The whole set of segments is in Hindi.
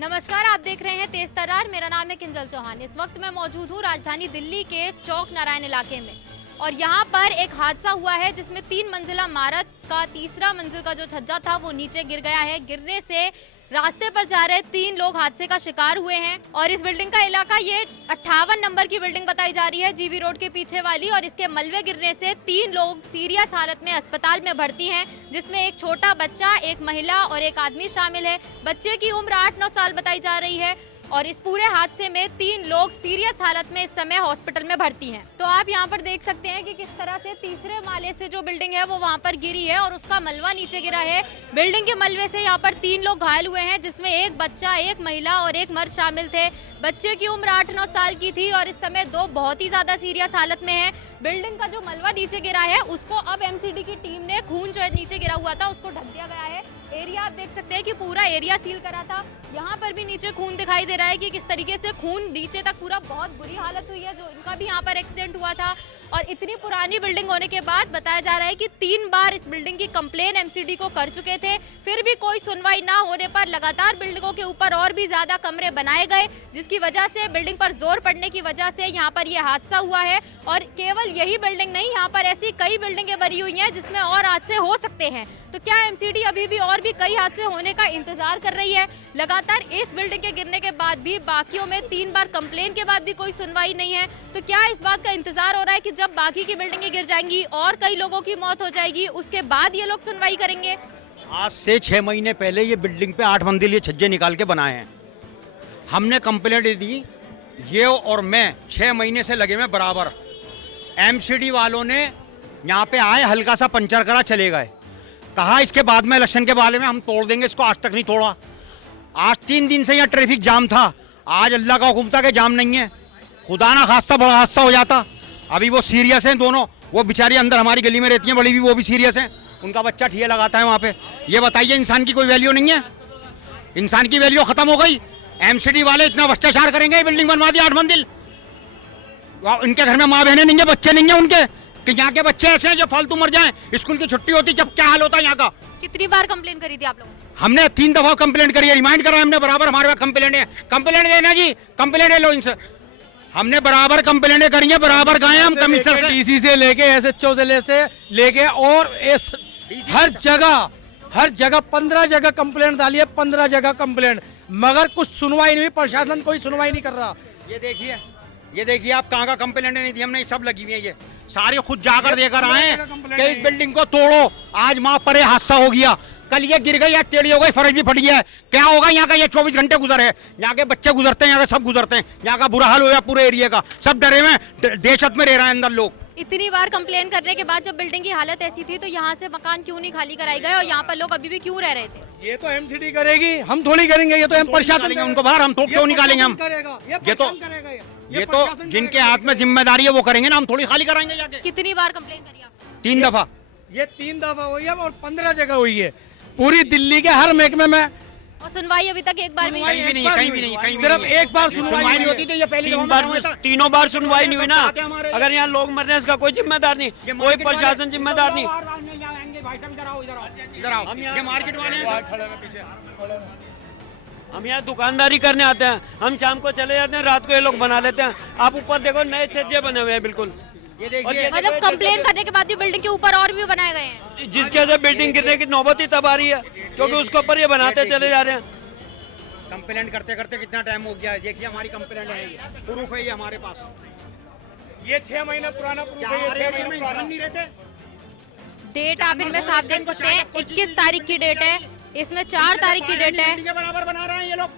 नमस्कार, आप देख रहे हैं तेज तर्रार। मेरा नाम है किंजल चौहान। इस वक्त मैं मौजूद हूँ राजधानी दिल्ली के चौक नारायण इलाके में और यहाँ पर एक हादसा हुआ है जिसमें 3 मंजिला इमारत का तीसरा मंजिल का जो छज्जा था वो नीचे गिर गया है। गिरने से रास्ते पर जा रहे 3 लोग हादसे का शिकार हुए हैं और इस बिल्डिंग का इलाका ये 58 नंबर की बिल्डिंग बताई जा रही है, जीबी रोड के पीछे वाली। और इसके मलबे गिरने से 3 लोग सीरियस हालत में अस्पताल में भर्ती हैं, जिसमें एक छोटा बच्चा, एक महिला और एक आदमी शामिल है। बच्चे की उम्र 8-9 साल बताई जा रही है और इस पूरे हादसे में 3 लोग सीरियस हालत में इस समय हॉस्पिटल में भर्ती हैं। तो आप यहाँ पर देख सकते हैं कि किस तरह से तीसरे माले से जो बिल्डिंग है वो वहाँ पर गिरी है और उसका मलबा नीचे गिरा है। बिल्डिंग के मलबे से यहाँ पर 3 लोग घायल हुए हैं, जिसमें एक बच्चा, एक महिला और एक मर्द शामिल थे। बच्चे की उम्र 8-9 साल की थी और इस समय 2 बहुत ही ज्यादा सीरियस हालत में है। बिल्डिंग का जो मलबा नीचे गिरा है उसको अब एमसीडी की टीम ने, खून जो नीचे गिरा हुआ था उसको ढक दिया गया है। एरिया आप देख सकते हैं कि पूरा एरिया सील करा था। यहाँ पर भी नीचे खून दिखाई दे रहा है कि किस तरीके से खून नीचे तक पूरा, बहुत बुरी हालत हुई है। जो इनका भी यहाँ पर एक्सीडेंट हुआ था और इतनी पुरानी बिल्डिंग होने के बाद बताया जा रहा है कि 3 बार इस बिल्डिंग की कंप्लेन एमसीडी को कर चुके थे, फिर भी कोई सुनवाई ना होने पर लगातार बिल्डिंगों के ऊपर और भी ज्यादा कमरे बनाए गए, जिसकी वजह से बिल्डिंग पर जोर पड़ने की वजह से यहाँ पर यह हादसा हुआ है। और केवल यही बिल्डिंग नहीं, यहाँ पर ऐसी कई बिल्डिंगें बनी हुई हैं जिसमें और हादसे हो सकते हैं। तो क्या एमसीडी अभी भी और भी कई हादसे होने का इंतजार कर रही है? लगातार इस बिल्डिंग के गिरने के बाद भी, बाकियों में 3 बार कंप्लेन के बाद भी कोई सुनवाई नहीं है। तो क्या इस बात का इंतजार हो रहा है कि जब बाकी की बिल्डिंगें गिर जाएंगी और कई लोगों की मौत हो जाएगी, उसके बाद ये लोग सुनवाई करेंगे? आज से 6 महीने पहले ये बिल्डिंग पे 8 मंजिल ये छज्जे निकाल के बनाए हैं। हमने कंप्लेंट दी, ये और मैं 6 महीने से लगे में बराबर। एमसीडी वालों ने यहाँ पे आए, हल्का सा पंचर करा, चले गए। कहा इसके बाद में इलेक्शन के बारे में हम तोड़ देंगे इसको, आज तक नहीं तोड़ा। आज 3 दिन से यहाँ ट्रैफिक जाम था, आज अल्लाह का हुक्म था कि जाम नहीं है। खुदा ना खास्ता बड़ा हादसा हो जाता। अभी वो सीरियस हैं दोनों, वो बेचारी अंदर हमारी गली में रहती हैं, बड़ी भी, वो भी सीरियस हैं। उनका बच्चा ठिया लगाता है वहाँ पे। ये बताइए, इंसान की कोई वैल्यू नहीं है? इंसान की वैल्यू खत्म हो गई। एमसीडी वाले इतना भ्रष्टाचार करेंगे, बिल्डिंग बनवा दी 8 मंजिल। इनके घर में माँ बहनें नहीं है, बच्चे नहीं है उनके, कि यहाँ के बच्चे ऐसे हैं जो फालतू मर जाएं। स्कूल की छुट्टी होती जब क्या हाल होता है यहाँ का। कितनी बार कंप्लेन करी थी आप लोगों ने? हमने 3 दफा कंप्लेंट करी है, रिमाइंड करा हमने बराबर। हमारे पास कंप्लेंट है, कंप्लेंट देना जी, कंप्लेंट लो इनसे। हमने बराबर कंप्लेंट करी है, बराबर गए हम कमिश्नर से, डीसी से लेके एसएचओ से लेके और हर जगह 15 जगह कंप्लेंट डाली है, 15 जगह कंप्लेंट, मगर कुछ सुनवाई नहीं हुई। प्रशासन कोई सुनवाई नहीं कर रहा। ये देखिए आप, कहाँ का कंप्लेंट नहीं दी हमने, सब लगी हुई है। ये सारे खुद जाकर देकर आए कि इस बिल्डिंग को तोड़ो। आज माँ परे हादसा हो गया, कल ये गिर गई, टेढ़ी हो गई, फर्श भी फट गया है। क्या होगा यहाँ का? ये 24 घंटे गुजरे हैं, यहाँ के बच्चे गुजरते हैं, यहाँ के सब गुजरते हैं। यहाँ का बुरा हाल हो गया पूरे एरिया का, सब डरे में, दहशत में रह रहे हैं अंदर लोग। इतनी बार कंप्लेन करने के बाद जब बिल्डिंग की हालत ऐसी थी तो यहाँ से मकान क्यों नहीं खाली कराए गए और यहाँ पर लोग अभी भी क्यों रह रहे थे? ये तो एमसीडी करेगी, हम थोड़ी करेंगे। ये तो हम प्रशासन उनको बाहर, हम क्यों निकालेंगे? हम ये तो जिनके हाथ में जिम्मेदारी है वो करेंगे ना, हम थोड़ी खाली कराएंगे जाके। कितनी बार कंप्लेन करी आपने? 3 दफा। ये 3 दफा हुई है और 15 जगह हुई है पूरी दिल्ली के हर महकमे में। और सुनवाई अभी तक एक बार भी कहीं भी नहीं, कहीं भी नहीं, सिर्फ एक बार सुनवाई नहीं होती। तो ये पहली 3 बार, तीनों बार सुनवाई नहीं हुई ना। अगर यहाँ लोग मर रहे हैं इसका कोई जिम्मेदार नहीं, कोई प्रशासन जिम्मेदार नहीं। मार्केट वाले हम यहाँ दुकानदारी करने आते हैं, हम शाम को चले जाते हैं, रात को ये लोग बना लेते हैं। आप ऊपर देखो, नए छज्जे बने हुए हैं बिल्कुल। ये देखिए, मतलब कंप्लेन करने के बाद भी बिल्डिंग के ऊपर और भी बनाए गए हैं, जिसकी वजह से बिल्डिंग गिरने की नौबत ही तब आ रही है, क्योंकि उसके ऊपर ये बनाते चले जा रहे हैं। कंप्लेंट करते करते कितना टाइम हो गया है। देखिए हमारी कंप्लेंट है, ये प्रूफ है, ये हमारे पास। ये 6 महीना पुराना प्रूफ है। ये 6 महीना पुराना नहीं रहते। डेट आप इनमें साफ देख सकते हैं, 21 तारीख की डेट है, इसमें 4 तारीख की डेट है बराबर बना रहे हैं ये लोग,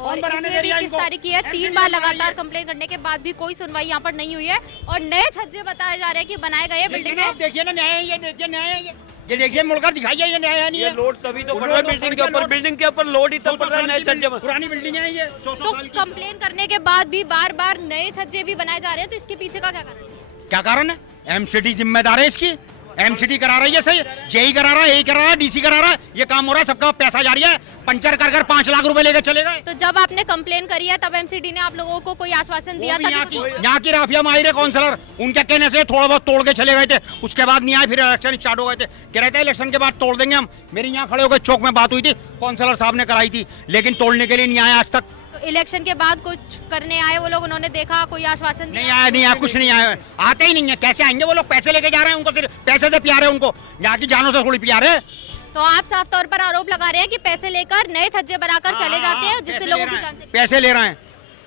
और इसमें भी 21 तारीख की है। 3 बार लगातार कंप्लेन करने के बाद भी कोई सुनवाई यहाँ पर नहीं हुई है और नए छज्जे बताए जा रहे हैं कि बनाए गए हैं बिल्डिंग में। देखिए ना, न्याय है ये, देखिए न्याय है ये देखिए मुड़कर दिखाइए, ये न्याय है नहीं ये है। लोड तभी तो पड़ रहा है बिल्डिंग के ऊपर, बिल्डिंग के ऊपर लोड ही तब पड़ रहा है नए छज्जे में। पुरानी बिल्डिंग है ये, तो कंप्लेन करने के बाद भी बार बार नए छज्जे भी बनाए जा रहे हैं, तो इसके पीछे का क्या कारण है? क्या कारण है? एमसीडी जिम्मेदार है इसकी। एमसीडी करा रही है, सही जेई करा रहा है, यही करा रहा है, डीसी करा रहा है, ये काम हो रहा है, सबका पैसा जा रही है, पंचर कर कर 5 लाख रुपए लेके चले गए। तो जब आपने कंप्लेन करी है तब एमसीडी ने आप लोगों को कोई आश्वासन दिया था कि यहाँ की राफिया माहिर है काउंसलर, उनके कहने से थोड़ा बहुत तोड़ के चले गए थे, उसके बाद नहीं आए, फिर इलेक्शन स्टार्ट हो गए थे, कह रहे थे इलेक्शन के बाद तोड़ देंगे हम। मेरी यहाँ खड़े होकर चौक में बात हुई थी, काउंसलर साहब ने कराई थी, लेकिन तोड़ने के लिए नहीं आया आज तक। तो इलेक्शन के बाद कुछ करने आए वो लोग, उन्होंने देखा कोई आश्वासन दिया? नहीं आया, कुछ नहीं आया, आते ही नहीं है। कैसे आएंगे वो लोग? पैसे लेके जा रहे हैं, उनको सिर्फ पैसे से प्यार है, उनको यहाँ की जानों से थोड़ी प्यार है। तो आप साफ तौर पर आरोप लगा रहे हैं कि पैसे लेकर नए छज्जे बनाकर चले जाते हैं, जिससे लोगों की जान चली। पैसे ले रहे हैं,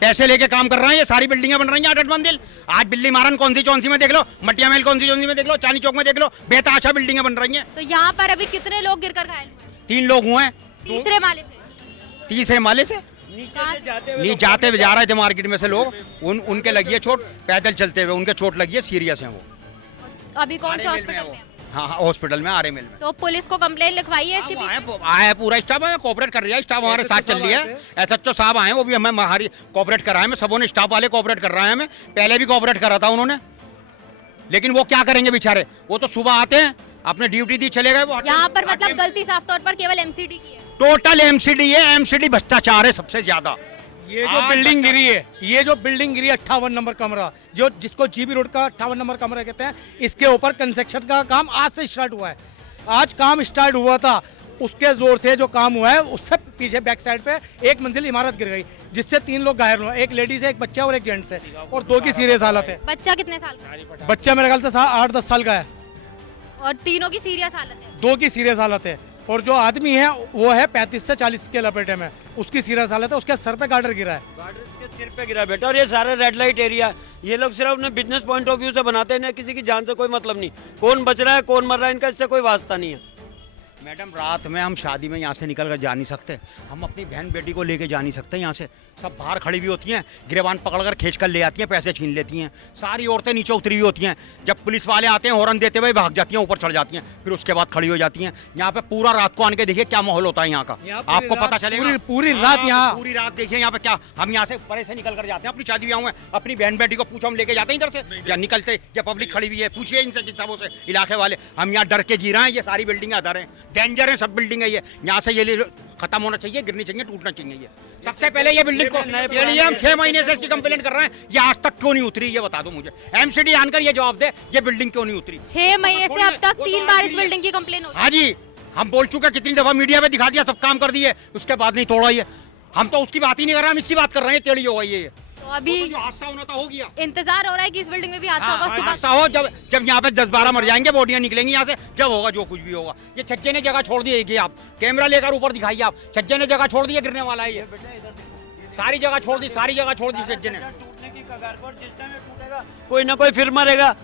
पैसे लेके काम कर रहे हैं। ये सारी बिल्डिंगें बन रही हैं 8-8 मंजिल। आज बिल्ली मारन कौन सी चौंसी में देख लो, मटिया महल कौन सी चौंसी में देख लो, चांदनी चौक में देख लो, बेहतर बिल्डिंगें बन रही हैं। तो यहाँ पर अभी कितने लोग गिरकर घायल हुए? 3 लोग हुए हैं, तीसरे माले से? तीसरे माले से नहीं जाते हुए जा रहे थे मार्केट में से लोग, उनके लगी है चोट, पैदल चलते हुए उनके चोट लगी है, सीरियस है वो। अभी कौन से हॉस्पिटल में? हाँ हॉस्पिटल में, आरे मिल में। तो पुलिस को कंप्लेन लिखवाई है इसके पीछे? आया पूरा स्टाफ है, कोऑपरेट कर रही है, स्टाफ हमारे साथ चल रही है। एसएचओ साहब आए, वो भी हमें हमारी कोऑपरेट कर रहा है, हमें सबों ने, स्टाफ वाले कोऑपरेट कर रहा है हमें, पहले भी कोऑपरेट करा था उन्होंने, लेकिन वो क्या करेंगे बेचारे, वो तो सुबह आते हैं, अपने ड्यूटी दी चले गए। वो यहाँ पर मतलब गलती साफ तौर पर केवल एमसीडी की है? टोटल एमसीडी है, एमसीडी भ्रष्टाचार है सबसे ज्यादा। ये जो बिल्डिंग गिरी है, ये जो बिल्डिंग गिरी है 58 नंबर कमरा, जो जिसको जीबी रोड का 58 नंबर कमरा कहते हैं, इसके ऊपर कंस्ट्रक्शन का काम आज से स्टार्ट हुआ है। आज काम स्टार्ट हुआ था, उसके जोर से जो काम हुआ है, उससे पीछे बैक साइड पे 1 मंजिल इमारत गिर गई, जिससे 3 लोग घायल हुए, एक लेडीज है, एक बच्चा और एक जेंट्स है, और 2 की सीरियस हालत है। बच्चा कितने साल का? बच्चा मेरे ख्याल से 8-10 साल का है, और तीनों की सीरियस हालत है? 2 की सीरियस हालत है, और जो आदमी है वो है 35 से 40 के लपेटे में, उसकी सीरियस हालत है, उसके सर पे गार्डर गिरा है। गार्डर इसके सिर पे गिरा बेटा। और ये सारा रेड लाइट एरिया है, ये लोग सिर्फ अपने बिजनेस पॉइंट ऑफ व्यू से बनाते हैं, ना किसी की जान से कोई मतलब नहीं, कौन बच रहा है कौन मर रहा है इनका इससे कोई वास्ता नहीं है। मैडम रात में हम शादी में यहाँ से निकल कर जा नहीं सकते, हम अपनी बहन बेटी को लेके जा नहीं सकते यहाँ से, सब बाहर खड़ी हुई होती हैं, गिरबान पकड़कर खींच कर ले आती हैं, पैसे छीन लेती हैं, सारी औरतें नीचे उतरी हुई होती हैं, जब पुलिस वाले आते हैं हॉर्न देते हुए भाग जाती हैं, ऊपर चढ़ जाती हैं, फिर उसके बाद खड़ी हो जाती हैं। यहाँ पे पूरा रात को आने के देखिए क्या माहौल होता है यहाँ का, आपको पता चलेगा। पूरी रात यहाँ, पूरी रात देखिए यहाँ पे क्या, हम यहाँ से परे से निकल कर जाते हैं, अपनी शादी ब्याह में अपनी बहन बेटी को पूछो, हम लेके जाते हैं इधर से, जब निकलते जब पब्लिक खड़ी हुई है, पूछिए इनसे जिन सबों से, इलाके वाले, हम यहाँ डर के जी रहे हैं। ये सारी बिल्डिंगें अधर हैं, डेंजर है सब बिल्डिंग है, ये यहाँ से ये खत्म होना चाहिए, गिरनी चाहिए, टूटना चाहिए। ये सबसे पहले ये बिल्डिंग को, ये लिए हम 6 महीने से इसकी कंप्लेंट कर रहे हैं, ये आज तक क्यों नहीं उतरी, ये बता दो मुझे। एमसीडी आनकर ये जवाब दे, ये बिल्डिंग क्यों नहीं उतरी। 6 महीने से अब तक 3 बार इस बिल्डिंग की कंप्लेन हो? हाँ जी, हम बोल चुके, कितनी दफा मीडिया में दिखा दिया, सब काम कर दिए, उसके बाद नहीं तोड़ा। ये हम तो उसकी बात ही नहीं कर रहे, हम इसकी बात कर रहे हैं, टेढ़ी हो गई है। तो अभी जो हादसा होना था हो गया, इंतजार हो रहा है कि इस बिल्डिंग में भी हादसा होगा, उसके बाद हादसा हो, जब यहाँ पे 10-12 मर जाएंगे, बॉडियां निकलेंगी यहाँ से, जब होगा जो कुछ भी होगा। ये छज्जे ने जगह छोड़ दी है, आप कैमरा लेकर ऊपर दिखाइए, आप छज्जे ने जगह छोड़ दी है, गिरने वाला है ये, सारी जगह छोड़ दी, सारी जगह छोड़ दी छज्जे ने। टूटने की कगार पर, जिस टाइम टूटेगा कोई ना कोई फिर मरेगा।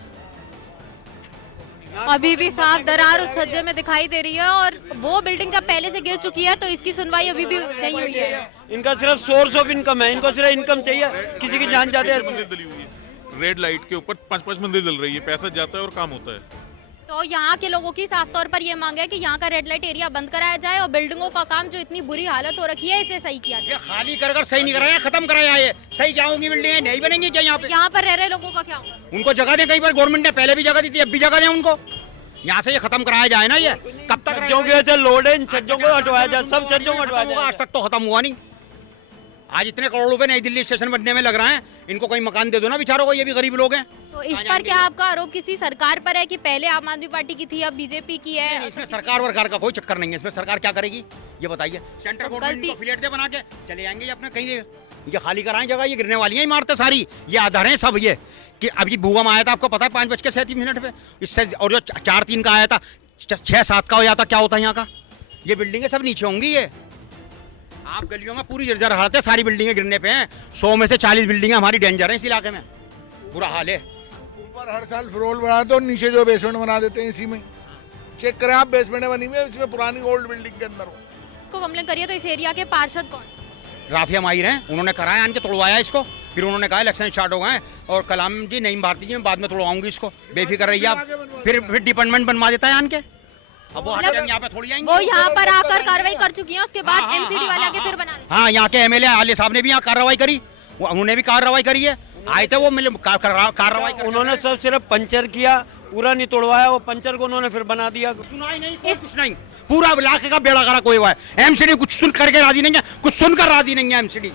अभी भी साफ दरार उस छज्जे में दिखाई दे रही है, और वो बिल्डिंग जब पहले से गिर चुकी है तो इसकी सुनवाई अभी भी नहीं हुई है। इनका सिर्फ सोर्स ऑफ इनकम है, इनको सिर्फ इनकम चाहिए, किसी की जान जाते हैं। मंदिर दली हुई है, रेड लाइट के ऊपर 5-5 मंदिर जल रही है, पैसा जाता है और काम होता है। तो यहाँ के लोगों की साफ तौर पर ये मांग है कि यहाँ का रेड लाइट एरिया बंद कराया जाए, और बिल्डिंगों का काम जो इतनी बुरी हालत हो रखी है इसे सही किया जाए। ये खाली कर सही नहीं कराया, खत्म कराया, ये सही क्या होंगी बिल्डिंगें, नहीं बनेंगी क्या यहाँ पे। यहाँ पर रह रहे लोगों का क्या होगा? उनको जगह दें, कई बार गवर्नमेंट ने पहले भी जगह दी थी, अब भी जगह दें उनको, यहाँ से ये खत्म कराया जाए ना। ये कब तक छज्जों की वजह से लोड है, इन छज्जों को हटवाया जाए, सब छज्जों को हटवाया जाए। आज तक तो खत्म हुआ नहीं। आज इतने करोड़ रुपए नई दिल्ली स्टेशन बनने में लग रहा है, इनको कोई मकान दे दो ना बेचारों को, ये भी गरीब लोग हैं। तो इस पर क्या आपका आरोप किसी सरकार पर है कि पहले आम आदमी पार्टी की थी अब बीजेपी की है? इसमें सरकार वरकार का कोई चक्कर नहीं है, इसमें सरकार क्या करेगी ये बताइए। सेंट्रल गवर्नमेंट को फिलेट दे बना के चले जाएंगे ये अपने कहीं, ये खाली कराएं जगह, ये गिरने वाली है इमारतें सारी, ये आधार हैं सब। ये कि अभी भूकंप आया था, आपको पता है 5:37 पे, इससे और जो 4-3 का आया था, 6-7 का हो जाता, क्या होता है यहाँ का। ये बिल्डिंगें सब नीचे होंगी। ये आप गलियों में पूरी जर्जर हालत है, सारी बिल्डिंगें गिरने पे हैं, 100 में से 40 बिल्डिंगें हमारी डेंजर हैं इस इलाके में, बुरा हाल है। ऊपर हर साल फ्लोर बनाते और नीचे जो बेसमेंट बना देते हैं इसी में, चेक करें आप, बेसमेंट बनी हुई है इसमें, पुरानी ओल्ड बिल्डिंग के अंदर हो। को कंप्लेन करिए तो इस एरिया के पार्षद कौन? राफिया माहिर हैं, उन्होंने कराया, आन के तोड़वाया इसको, फिर उन्होंने कहा इलेक्शन स्टार्ट हो गए और कलाम जी नईम भारती जी मैं बाद में तोड़वाऊंगी इसको, बेफिक्र रहिए आप। फिर डिपार्टमेंट बनवा देता है आन के, अब वो यहाँ पे थोड़ी आएंगे। वो यहाँ पर आकर कार्रवाई कर चुकी है, उसके बाद एमसीडी वाले आके फिर बना देते हैं। हाँ, यहाँ के एमएलए आले साहब ने भी यहाँ कार्रवाई करी, उन्होंने भी कार्रवाई करी है। आए थे वो मिले कार्रवाई उन्होंने सब सिर्फ पंचर किया, पूरा नहीं तोड़वाया, वो पंचर को उन्होंने फिर बना दिया। सुना ही नहीं, कुछ नहीं, पूरा इलाके का बेड़ा गर्क हुआ है। एमसीडी कुछ सुन करके राजी नहीं है, कुछ सुनकर राजी नहीं है एमसीडी।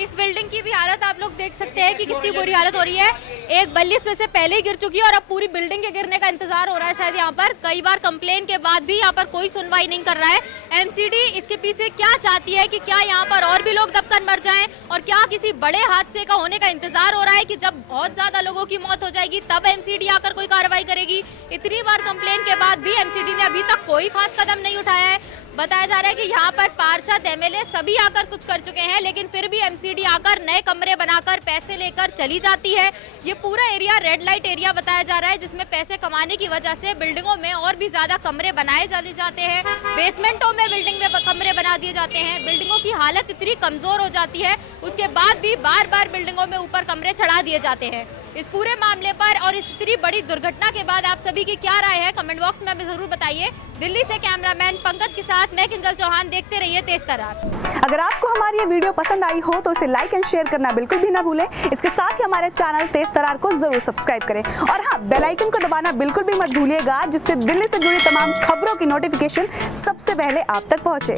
इस बिल्डिंग की भी हालत आप लोग देख सकते हैं कि कितनी बुरी हालत हो रही है। एक बल्ली इसमें से पहले ही गिर चुकी है और अब पूरी बिल्डिंग के गिरने का इंतजार हो रहा है शायद यहाँ पर। कई बार कंप्लेन के बाद भी यहाँ पर कोई सुनवाई नहीं कर रहा है। एमसीडी इसके पीछे क्या चाहती है कि क्या यहाँ पर और भी लोग दबकर मर जाएं और क्या किसी बड़े हादसे का होने का इंतजार हो रहा है कि जब बहुत ज्यादा लोगों की मौत हो जाएगी तब एमसीडी आकर कोई कार्रवाई करेगी। इतनी बार कंप्लेन के बाद भी एमसीडी ने अभी तक कोई खास कदम नहीं उठाया है। बताया जा रहा है कि यहाँ पर पार्षद एमएलए सभी आकर कुछ कर चुके हैं, लेकिन फिर भी एमसीडी आकर नए कमरे बनाकर पैसे लेकर चली जाती है। ये पूरा एरिया रेड लाइट एरिया बताया जा रहा है, जिसमें पैसे कमाने की वजह से बिल्डिंगों में और भी ज्यादा कमरे बनाए चले जाते हैं। बेसमेंटों में बिल्डिंग में कमरे बना दिए जाते हैं। बिल्डिंगों की हालत इतनी कमजोर हो जाती है, उसके बाद भी बार बार बिल्डिंगों में ऊपर कमरे चढ़ा दिए जाते हैं। इस पूरे मामले पर और इस इतनी बड़ी दुर्घटना के बाद आप सभी की क्या राय है, कमेंट बॉक्स में हमें जरूर बताइए। दिल्ली से कैमरामैन पंकज के साथ मैं किंजल चौहान, देखते रहिए तेज तर्रार। अगर आपको हमारी ये वीडियो पसंद आई हो तो इसे लाइक एंड शेयर करना बिल्कुल भी ना भूलें। इसके साथ ही हमारे चैनल तेज तर्रार को जरूर सब्सक्राइब करें और हाँ, बेल आइकन को दबाना बिल्कुल भी मत भूलिएगा, जिससे दिल्ली से जुड़ी तमाम खबरों की नोटिफिकेशन सबसे पहले आप तक पहुंचे।